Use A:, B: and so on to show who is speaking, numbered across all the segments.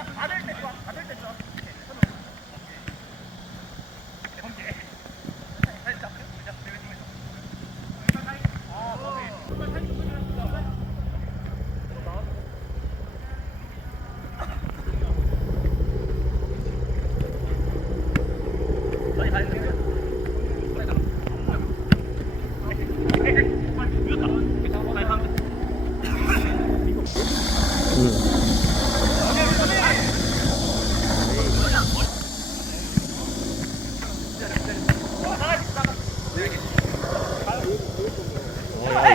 A: 아, 이런 거. 조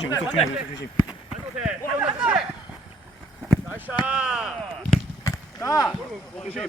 A: 심, 조심, 조심, 조심. 자, 조심.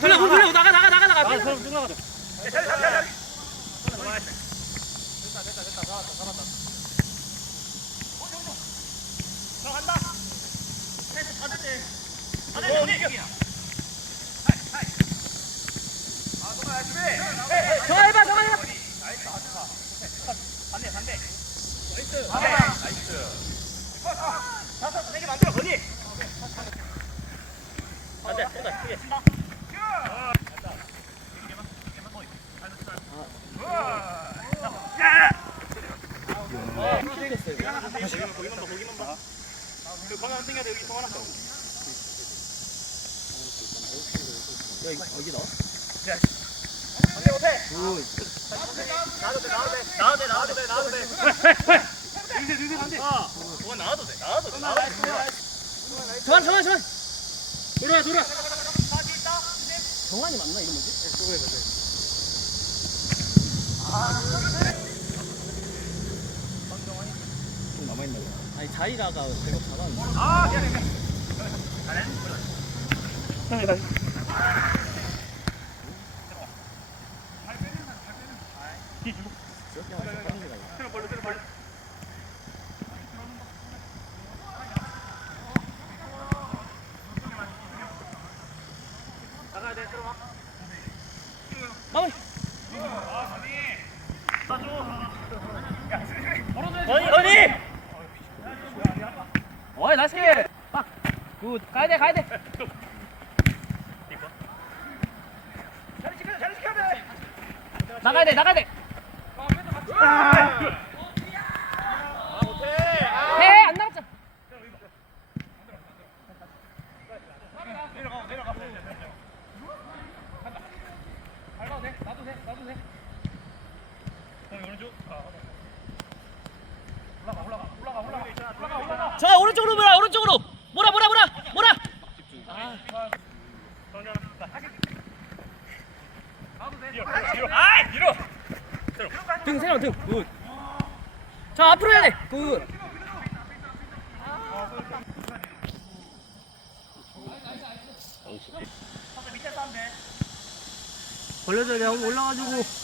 B: 돌려 돌려 나가 나가 나가 나가.
A: 아, 사람 쭉 나가자.
B: 저 해봐 저 해봐. 저만 저만 저만.
A: 돌아, 돌아.
B: 정환이 맞나 이거 뭐지?
A: 좀 남아 있나 봐.
B: 아니 자이라가 제법 잘하는데. 마무리. 어니 어니. 어이 나이스 킥. 빡. 굿. 가야 돼 가야 돼. 나가야 돼 나가야 돼. 해안 나갔잖아. 저 오른쪽으로 몰아 오른쪽으로 몰아 몰아 몰아 몰아 등 세워 등굿 자 앞으로 해야 돼 굿. 걸려줘야 돼. 올라가지고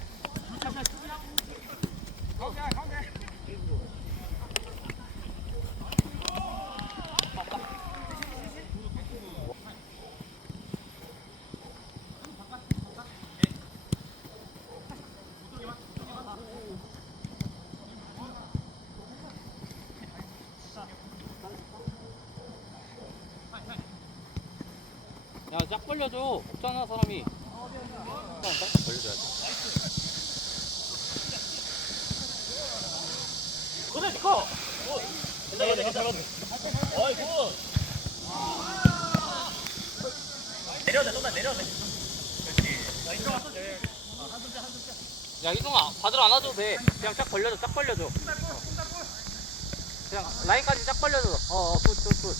A: 줘. 없잖아, 사람이. 짝 벌려줘야지.
C: 그래, 커! 괜찮아, 괜찮아. 어이, 굿! 내려야 돼, 좀만 내려야 돼.
A: 야, 이승아, 받으러 안아줘도 돼. 그냥 짝 벌려줘, 짝 벌려줘. 그냥 라인까지 짝 벌려줘. 어, 어, 굿, 굿, 굿.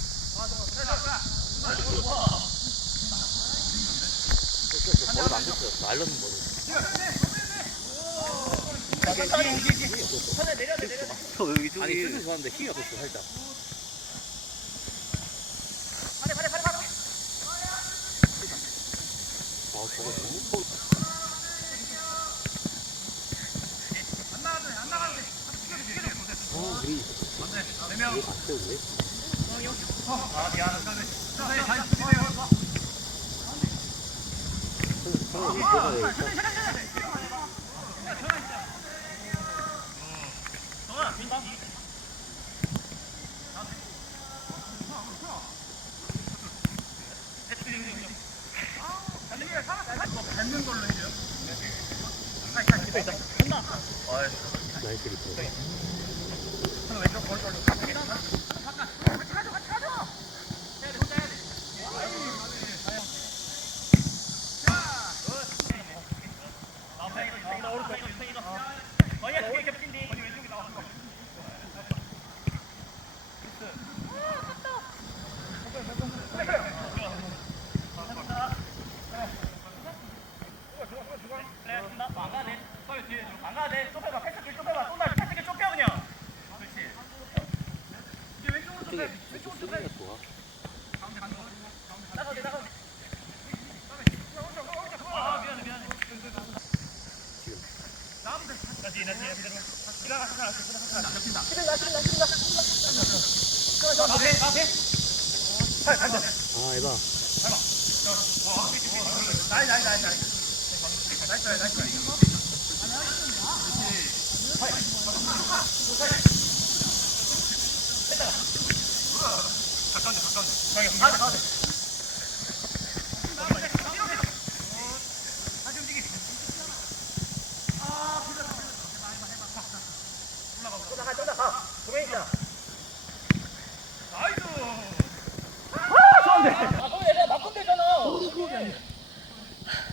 A: 머리도 안 됐어. 알러는 머리.
D: 저 여기
A: 아니,
D: 저기.
A: 쓰는 좋았는데 힘이 없었어, 살짝. 아, 저거 너무 커. 어, 우리 이거 봤어, 왜? 나이스 리플.
C: 어이야, 그게 캡틴디. 그래, 나안 가네. 서유 뒤에 좀. 안 가네. 좁혀봐. 패스길 좁혀봐. 또 나, 패스길 좁혀, 그냥. 그렇지. 이제 왼쪽으로 좁혀. 왼쪽으로 좁혀.
A: 수비가 좋아.
C: 나가도 돼, 나가도 돼. 아, 미안해, 미안해. 나가면 돼. 나 뒤에, 나 뒤에, 나 뒤에. 일어나, 일어나, 일어나. 겹친다. 겹친다, 겹친다, 겹친다. 가, 돼, 가, 돼. 가, 가, 가.
A: 아, 에바.
C: 나이, 나이, 나이, 나이. 나이스, 나이스. 가까운데, 가까운데. 저기, 가운데, 가운데. 다시 움직이. 올라가, 올라가, 가. 도메인 있잖아. 나이스. 아, 좋은데. 아, 그럼 얘가 바꾼대잖아.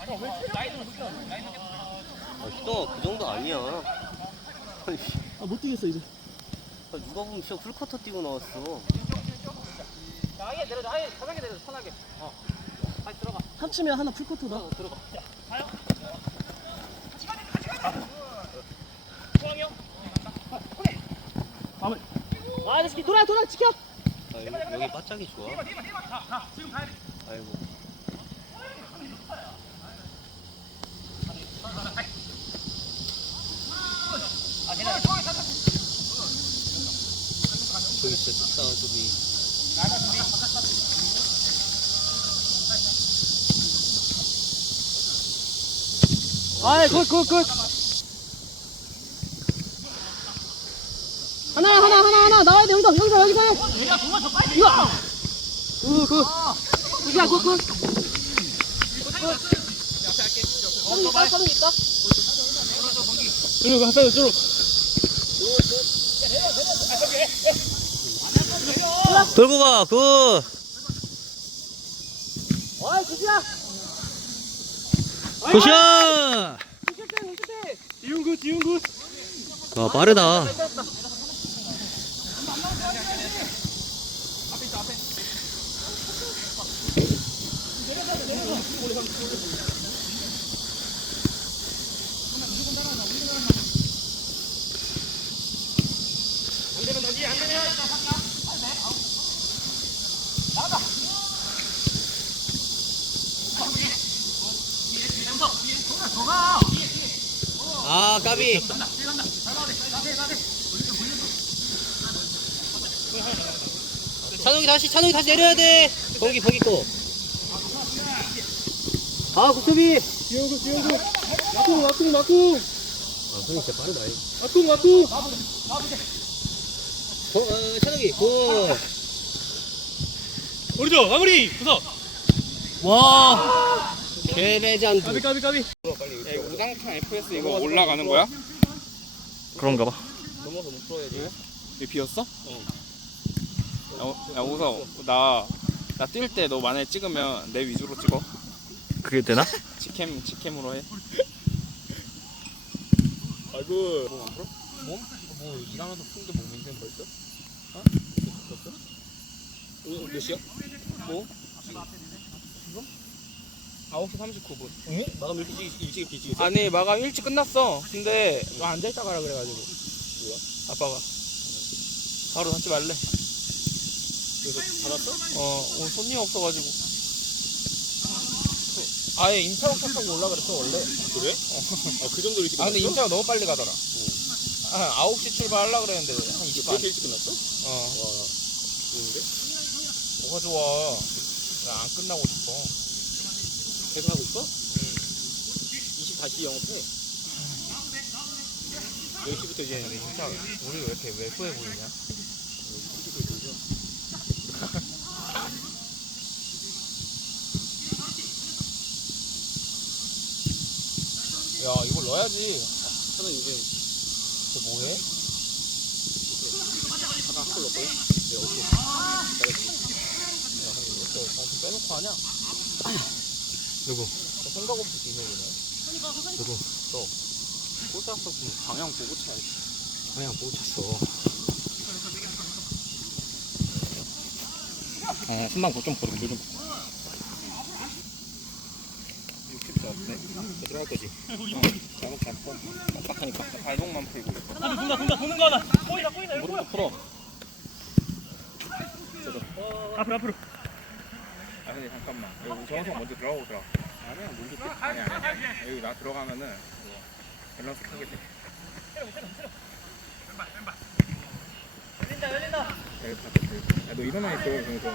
C: 아니, 왜 라인 들었어? 라인 들었어.
D: 아, 희동아, 그 정도 아니야. 아니,
B: 아, 못 뛰겠어, 이제.
D: 아, 누가 보면 진짜 풀커터 뛰고 나왔어.
A: 야, 아예 내려줘. 아예 편하게 내려줘, 편하게. 어. 다시 들어가.
B: 합치면 하나 풀코트다.
A: 어, 들어가.
C: 수왕이 형.
B: 아, 이 새끼 돌아, 돌아, 지켜!
D: 아, 여기, 여기 바짝이 좋아.
C: 가, 가. 가. 지금 가야 돼.
D: 아이고.
C: 아, 괜찮아.
D: 저기 진짜 좋다, 저기.
B: 아이, 굿, 굿, 굿! 하나, 하나, 하나, 하나, 나와야 돼, 영석, 영석, 여기서 해!
C: 얘가 정말 더 빨리.
B: 이거! 굿, 굿! 이거야, 굿,
C: 많이.
B: 사람 있다? 이리로 가세요, 이쪽으로.
D: 돌고 가, 굿!
B: 어이, 굿이야!
D: 굿샷!
E: 지훈굿, 지훈굿.
D: 아, 빠르다. 아 까비 찬욱이 다시 찬욱이 다시 내려야 돼 거기 거기 거아 구수비
E: 지영구, 지영구. 마쿵, 마쿵, 마쿵.
D: 아 형이 진짜 빠르다 이.
E: 마쿵, 마쿵.
D: 어, 어, 찬욱이 굿
E: 오른쪽, 마무리. 구석.
D: 와, 개레전드.
E: 까비, 까비, 까비.
C: 우당탕 FS 이거 올라가는 거야? 그런가 봐.
D: 넘어서 못 풀어야지.
C: 이 비었어? 어. 야, 야 우서 나나 뛸 때 너 만약에 찍으면 내 위주로 찍어. 그게 되나? 직캠 직캠으로 해. 아이고.
D: 몸? 뭐 일하면서 푼게 몸인데 벌써? 어? 벌써? 어, 몇 시야? 뭐? 지금? 지금? 9시 39분. 응? 마감 일찍 일찍 일찍 일찍.
C: 아니 마감 일찍 끝났어. 근데 너 앉아 있다 가라 그래가지고.
D: 뭐야?
C: 아빠가. 바로 닫지 말래.
D: 그래서 받았어?
C: 어 오늘 손님 없어가지고. 아예 임차원 타고 올라 그랬어 원래.
D: 그래? 아, 그 정도로 일찍
C: 아 근데? 임차가 너무 빨리 가더라. 아 9시 출발하려고 그랬는데 한 20분 안.
D: 그렇게 일찍 끝났어?
C: 어
D: 와, 좋은데?
C: 뭐가 좋아. 나 안 끝나고 싶어.
D: 계속 하고 있어? 응. 24시 영업해. 10시부터 이제
C: 근데 진짜 우리 왜 이렇게 외소해 보이냐? 야 이걸 넣어야지.
D: 사장 요즘
C: 너 뭐해?
D: 잠깐 한걸 넣고 네, 어떻게 잘했지?
C: 야왜 이렇게 정신 빼놓고 하냐?
D: 누구?
C: 너 생각 없이 비밀이네.
D: 누구?
C: 꽂았었으면 방향 보고 차야지.
D: 그냥 못 찼어.
C: 어, 순방 좀 보러 좀. 60도 없네.
D: 들어갈 거지?
C: 잘못 잡고 빡빡하니까 발목만 풀고.
A: 돈다 돈다 도는 거 하나 꼬이다 꼬이다
C: 무릎도 풀어.
A: 앞으로 앞으로
C: 아 근데 잠깐만. 여기 정성 먼저 들어가고 들어. 아니야 먼저 뛸 아니야 아니야. 여기 나 들어가면은 이거 밸런스 크게 돼.
A: 열린다 열린다
C: 여기 바깥에. 야, 너 일어나 있어. 그래서.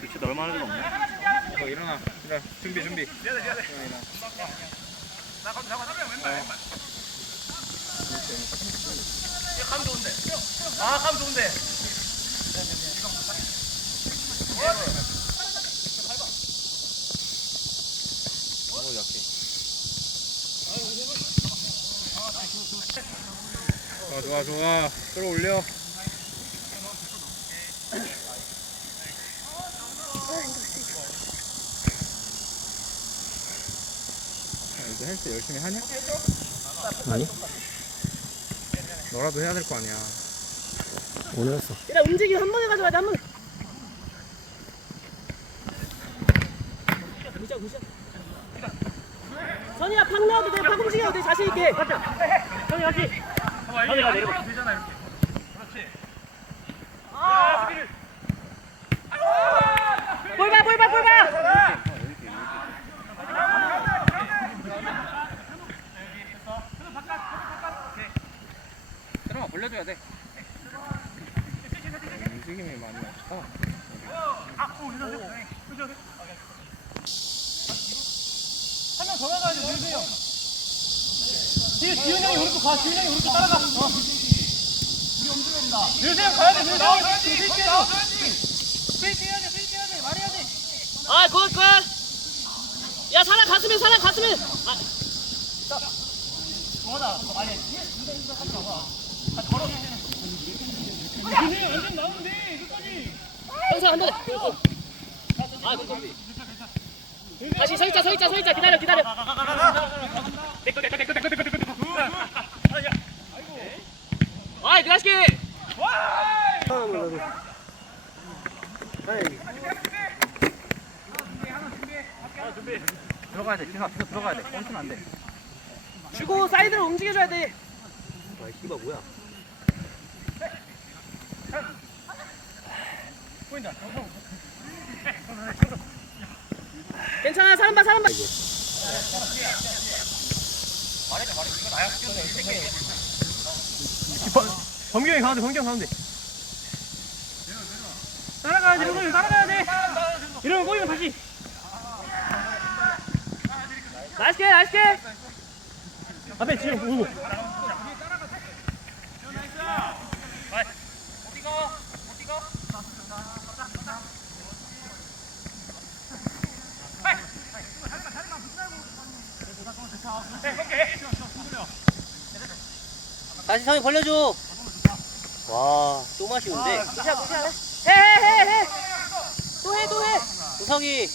E: 위치 얼마 하는 거 없네.
C: 어, 일어나. 일어나. 준비 준비. 일어나 일어나.
A: 아감 좋은데
C: 어 약해. 어, 좋아 좋아. 끌어올려. 야, 이제 헬스 열심히 하냐?
D: 아니,
C: 너라도 해야 될 거 아니야.
D: 오늘 했어.
B: 일단 움직임 한 번에 가져가자 한 번. 무시하 무시하. 선이야 팍 넣어도 돼. 팍 있게.
A: 형이 같이 형이 가 내려봐
B: 볼봐 볼 봐 볼봐.
C: 들어가 벌려줘야 돼. 움직임이 많이 없어.
A: 한 명 더 나가야지 늘세요 뒤에 지훈 형이 오른쪽 가 지훈 형이 오른쪽 따라가. 어. 늘세요 가야 돼 늘세요 스위치 해줘. 스위치 해야 돼 스위치 해야 돼 말해야 돼
B: 아 굿, 굿. 야 사람 갔으면 사람 갔으면. 아,
A: 뭐하다? 아니 아 걸어 늘세요 완전 나오면 돼 끝까지
B: 형사 한 번. 아 굿. 다시 서 있자 서 있자 서 있자. 기다려 기다려.
A: 내 나이스
B: 들어가야 돼 진아 진아 들어가야 돼 멈추면 안 돼
A: 주고 사이드로 움직여줘야 돼.
F: 아 씨발 뭐야
A: 괜찮아 사람 봐 사람 봐
E: 범경이 가운데 범경 가운데. 따라가야 돼 이러면 따라가야 돼 이러면 꼬이면 다시.
A: 나이스 게 나이스 게
E: 앞에 지금 오고.
A: 다시 성이 벌려줘 와좀 아쉬운데? 무시야 무시야 해 해 해 해! 또 해 또 해! 우성이.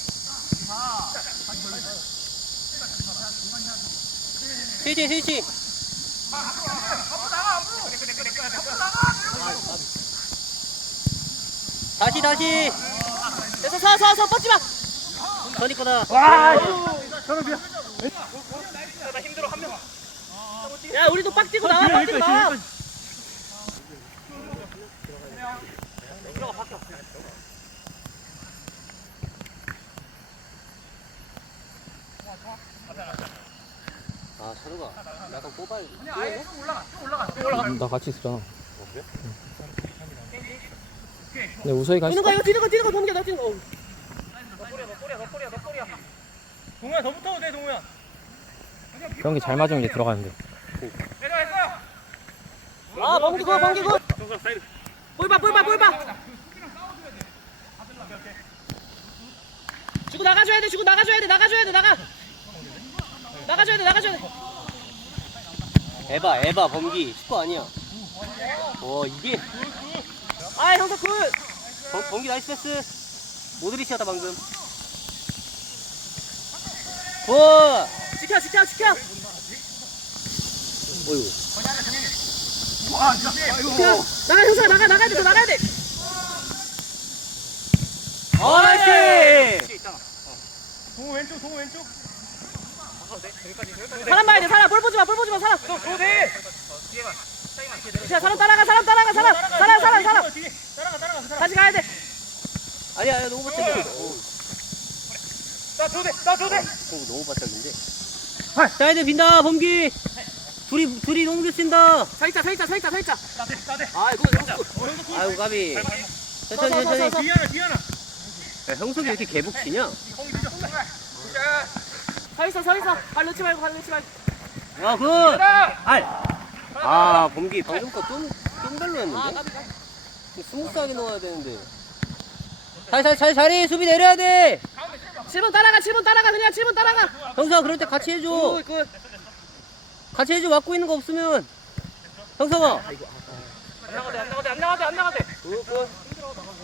A: 스위치 스위치. 다시 다시. 됐어 서 서 서 뻗지마! 선이 거다. 야? 우리도 빡 뛰고 나와 빡 뛰고 나와 차루가 약간 꼬발
F: 나 같이 있었잖아 근데 우석이 같이
A: 뛰는 거 이거 뛰는 거 뛰는 거 동기야 나 뛰는 거.
E: 동우야 더 붙어도 돼 동우야.
F: 그런 게잘 맞으면 이제 들어가는데.
A: 아 번기 거 번기 거 볼봐 볼봐 볼봐. 주고 나가줘야 돼 주고 나가줘야 돼 나가줘야 돼 나가. 나가줘야 돼 나가줘야 돼 에바 에바 범기. 축구 아니야. 어 이게? 아 형사 굿! 범, 범기 나이스 패스. 모드리치였다 방금. 굿! 지켜 지켜 지켜! 어이구. 나가 형사 나가 나가야 돼너 나가야 돼. 어 나이스.
E: 동우 왼쪽 동우 왼쪽.
A: 사람 봐야 돼 사람 볼 보지 마 볼 보지 마 사람. 자 사람 따라가 사람 따라가 사람 사람 사람 사람
E: 따라가 따라가 사람
A: 다시 가야 돼. 아니야 아니야 너무 바짝이야.
E: 나 줘대 나 줘대
A: 오, 너무 바짝인데. 자 이제 빈다 범기. 둘이 둘이 너무 교친다. 살짝 살짝 살짝 살짝.
E: 나대 나대
A: 아이고 형수. 아이고 가비. 천천히 천천히.
E: 뒤에 하나 뒤에 하나
A: 야, 형석이 왜 이렇게 개복치냐? 서 있어 서 있어 발 넣지 말고 발 넣지 말고 야 굿! 알! 아 범기 방금 거 좀 좀 별로였는데? 스무스하게 넣어야 되는데. 잘 잘 잘 자리 수비 내려야 돼. 7번 따라가 7번 따라가 그냥 7번 따라가. 형석 그럴 때 같이 해줘. 같이 해줘. 막고 있는 거 없으면. 형석아.
E: 안 나가대 안 나가대 안 나가대 안 나가대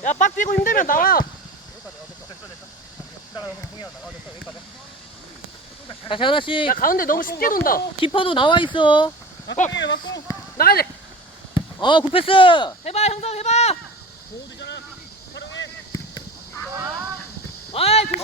A: 야빡 뛰고 힘들면 나와 다시 하나씩 야 가운데 너무 쉽게 돈다 키퍼도 나와 있어
E: 맞고 맞고
A: 나가야 돼. 어, 굿패스. 해봐, 형성 해봐.
E: 동우 되잖아 사랑해
A: 아이, 굿샷.